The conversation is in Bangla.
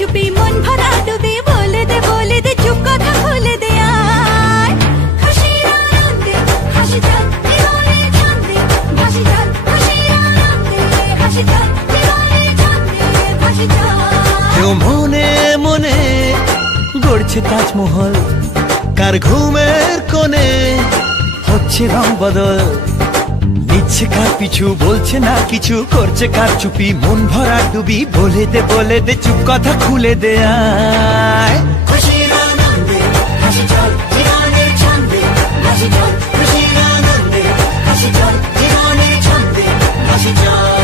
চুপি মন ভরা ডুবি বলে দে চুপ কথা খুলে দে আয় খুশির আনন্দে হাসি যাক জীবনের ছন্দে ভাসি যাক খুশির আনন্দে হাসি যাক জীবনের ছন্দে ভাসি যাক কেউ মনে মনে গড়ছে তাজমহল কার ঘুমের কোণে হচ্ছে রং বদল নিচ্ছে কার পিছু বলছে না কিছু করছে কার চুপি মন ভরা ডুবি বলে দে চুপ কথা খুলে দে আয় খুশির আনন্দে হাসি চল জীবনের ছন্দে ভাসি চল খুশির আনন্দে হাসি চল জীবনের ছন্দে ভাসি চল